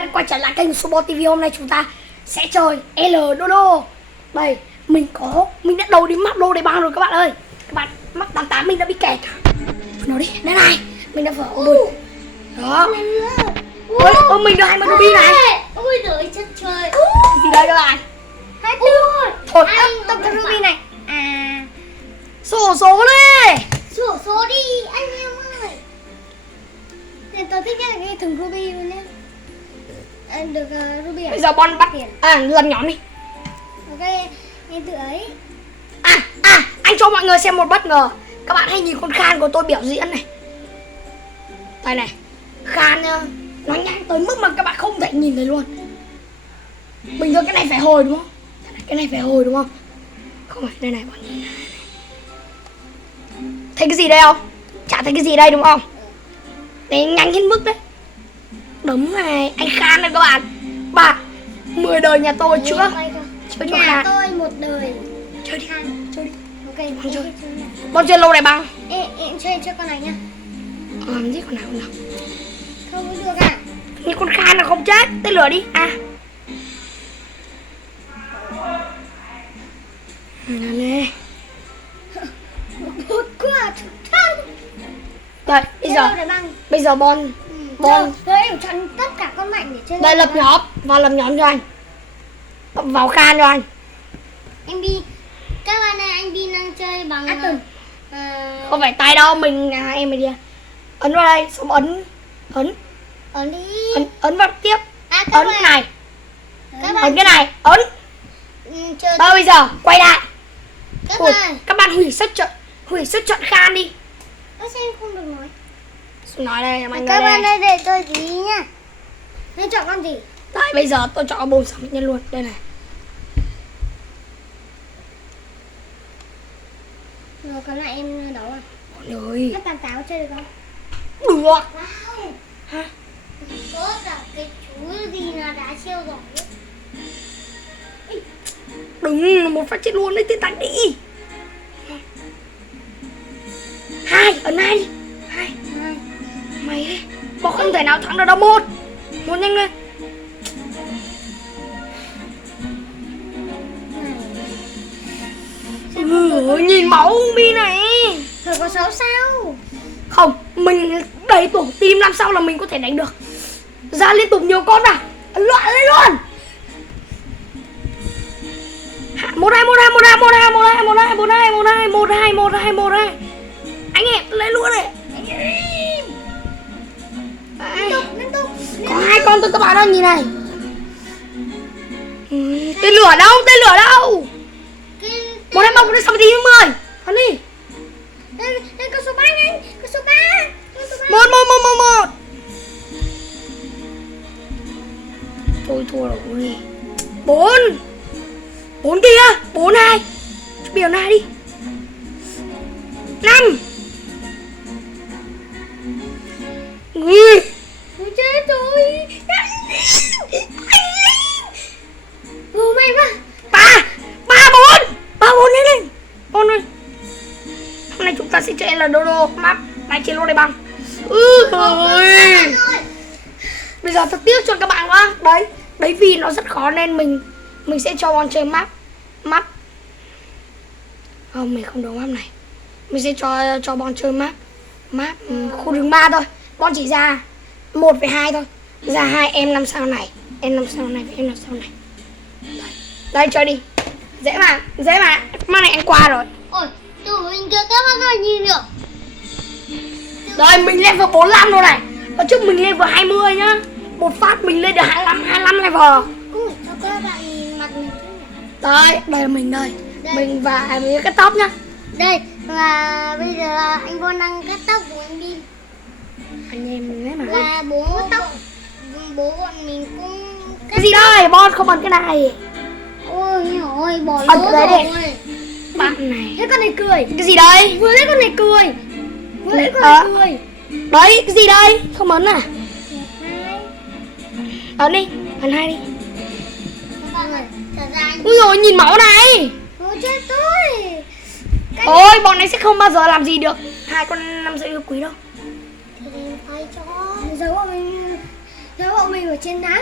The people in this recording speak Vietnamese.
đã quay trở lại kênh Super TV. Hôm nay chúng ta sẽ chơi L Dodo. Đây, mình đã đầu đi map đô để bằng rồi các bạn ơi. Các bạn, map 88 mình đã bị kẹt. Nó đi, đây này, mình đã vỡ bùi. Đó. Ôi, mình được 20 ruby này. Ôi giời chất trời. Gì đây các bạn? 24. Thôi, Tổng cái ruby này. Sổ số đi. Sổ số đi anh em ơi. Nên tôi thích nhất là cái thùng ruby luôn nhé. Được ruby à? Bây giờ Bon bắt làm nhóm đi. Ok, em tự ấy. Anh cho mọi người xem một bất ngờ. Các bạn hãy nhìn con Khan của tôi biểu diễn này. Đây này, Khan nó nhanh tới mức mà các bạn không thể nhìn thấy luôn. Bình thường cái này phải hồi đúng không? Cái này phải hồi đúng không? Không phải, đây này bọn nhìn này. Thấy cái gì đây không? Chả thấy cái gì đây đúng không? Đấy, nhanh hết mức đấy. Đúng này, anh Khan này các bạn. 10 đời nhà tôi chữa cho Nhà Khan. tôi một đời. Chơi đi, chơi đi. Ok, Con chơi. Con chơi lâu này bằng. em chơi con này nhá. Làm gì con nào nào. Không có được à? Nhưng con Khan là không chết. Tên lửa đi. Nè. Một quả thực thân. Đây, bây giờ Bon Rồi em chọn tất cả con mạnh để chơi. đây lập nhóm, vào lập nhóm cho anh. Vào Khan cho anh. Anh Bi, các bạn ơi, anh Bi đang chơi bằng Không phải tay đâu, em đi. Ấn vào đây, xong ấn đi. ấn vào tiếp. Các Ấn bạn, cái này. các Ấn bạn cái này, ấn. chơi. Đâu bây giờ, quay lại. Các bạn. Các bạn hủy xuất trận Khan đi. Ơ sao em không được nói? Nói đây mọi người Các bạn đây. ơi, để tôi tí nhá. Nên chọn con gì? Đây, bây giờ tôi chọn bồn sản nhân luôn, đây này. Rồi còn lại em đấu à? Ôi ơi. Các bạn táo chơi được không? Được. Wow. Hả? Có cả cái chú gì là đã siêu giỏi ấy. Đừng, một phát chết luôn đấy, tiến tạch đi. Ấn 2 đi. 2. Mày ấy, bọn không thể nào thắng được đâu. Một nhanh lên. Nhìn máu Mi này. Rồi có 6 sao? Không, mình đầy tổ team làm sao là mình có thể đánh được. Ra liên tục nhiều con vào. Loạn lên luôn. 1-2. Anh em lên luôn này. Liên tục. Có 2 con thôi các bạn ơi, nhìn này. Tên lửa đâu? 1-2-3 đến 6 tí 10. Hắn đi. Đây có số 3 nhanh, có số 3. 1. Tôi thua rồi. 4 kìa. 4-2. Biểu này đi. 5. Ôi chết rồi. May quá. 3-4 lên. Con ơi. Hôm nay chúng ta sẽ chơi là Dodo map này trên lô này bằng. Ơi. Bây giờ thật tiếc cho các bạn quá. Đấy vì nó rất khó nên mình sẽ cho Bon chơi map. Không, mình không đấu map này. Mình sẽ cho Bon chơi map khu rừng 3 thôi. Bon chỉ ra 1,2 thôi. Ra 2 em 5 sao này, em 5 sao này và em 5 sao này. Đây chơi đi. Dễ mà. Map này anh qua rồi. Ôi, tụi mình kìa các bạn ơi, nhìn được. Rồi mình level 45 rồi này. Ở trước mình level 20 nhá. Một phát mình lên được 25 level. Ui, sao các bạn nhìn mặt mình thế nhỉ? Đây là mình đây. Mình và mình cái top nhá. Đây, và bây giờ là anh Bon đang cắt tóc của anh Bin. Anh em mình đấy mà. Và bố bọn mình cũng Cái gì đây? Bon không bật cái này. Ôi ôi, bỏ Ấn lỗ cái đấy rồi. Bạn này. Thế con này cười. Cái gì đây? Vừa lấy con này cười. Cười. Đấy, cái gì đây? Không ấn à? Ấn đi, ấn 2 đi. Ui dồi, nhìn máu này. Ôi chết rồi. Ôi, bọn này sẽ không bao giờ làm gì được 2 con 5 rưỡi yêu quý đâu. Thì phải cho. Giấu bọn mình ở trên đá.